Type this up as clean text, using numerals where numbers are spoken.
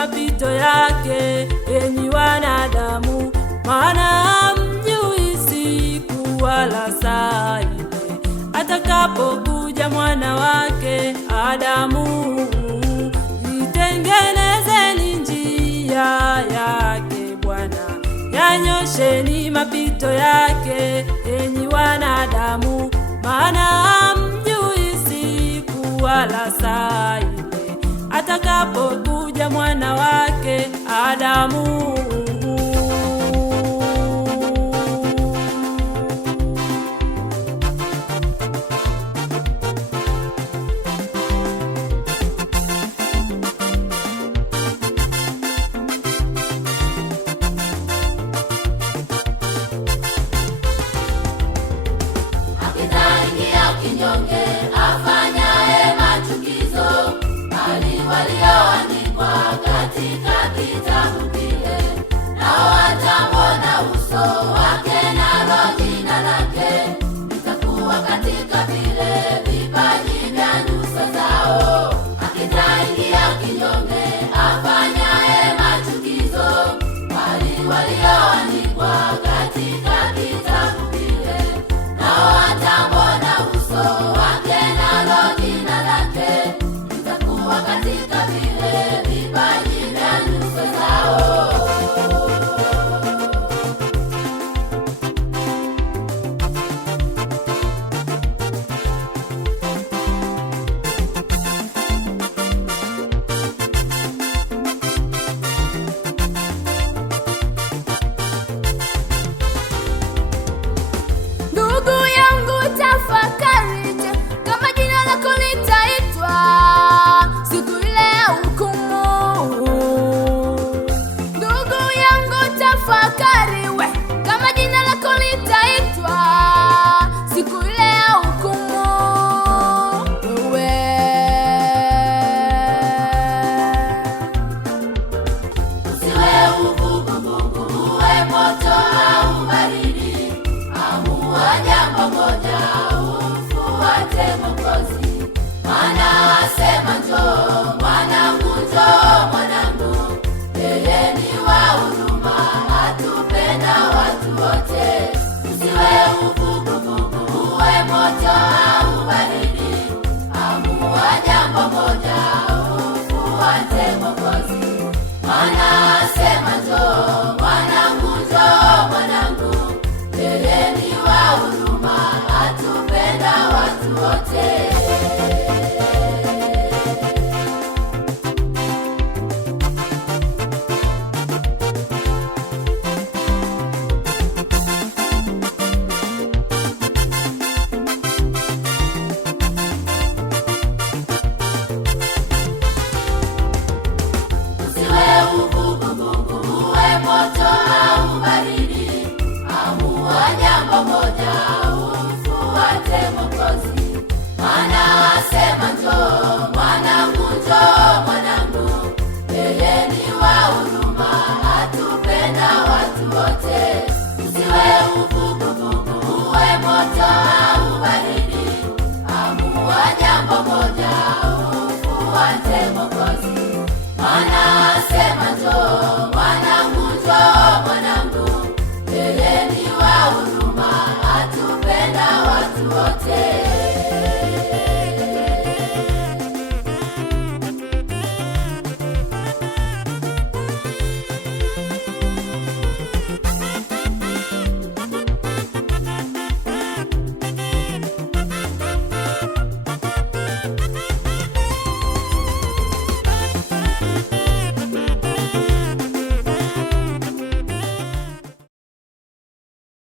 mapito yake, enyi wanadamu, maana hamjui siku wala saa ile atakapokuja mwana wake Adamu. Itengenezeni njia yake Bwana, yanyosheni mapito yake, enyi wanadamu, maana hamjui siku wala saa ile atakapokuja mwana wake Adamu. Afanyaye machukizo, bali walioandikwa katika kitabu kile, nao watamwona uso wake, nalo jina lake litakuwa katika vile vipaji vya nyuso zao. Akitaingia kinyonge afanyaye machukizo, bali walioandikwa katika kitabu kile, nao watamwona uso wake, nalo jina lake litakuwa katika vile vipaji vya nyuso zao. Ndugu yangu, tafakari, kama jina lako litaitwa siku ile ya hukumu. Ndugu yangu, tafakari, kama jina lako litaitwa siku ile ya hukumu. Usiwe uvuguvugu, uwe moto au baridi, amua jambo moja, umfuate Mwokozi. Maana asema njoo mwanangu, njoo mwanangu, yeye ni wa huruma, atupenda watu wote. Usiwe uvuguvugu, uwe moto au baridi, amua jambo moja, umfuate Mwokozi. Maana asema njoo mwanangu, njoo mwanangu, yeye ni wa huruma, atupenda watu wote. Usiwe uvuguvugu, uwe moto au baridi, amua jambo moja, umfuate Mwokozi.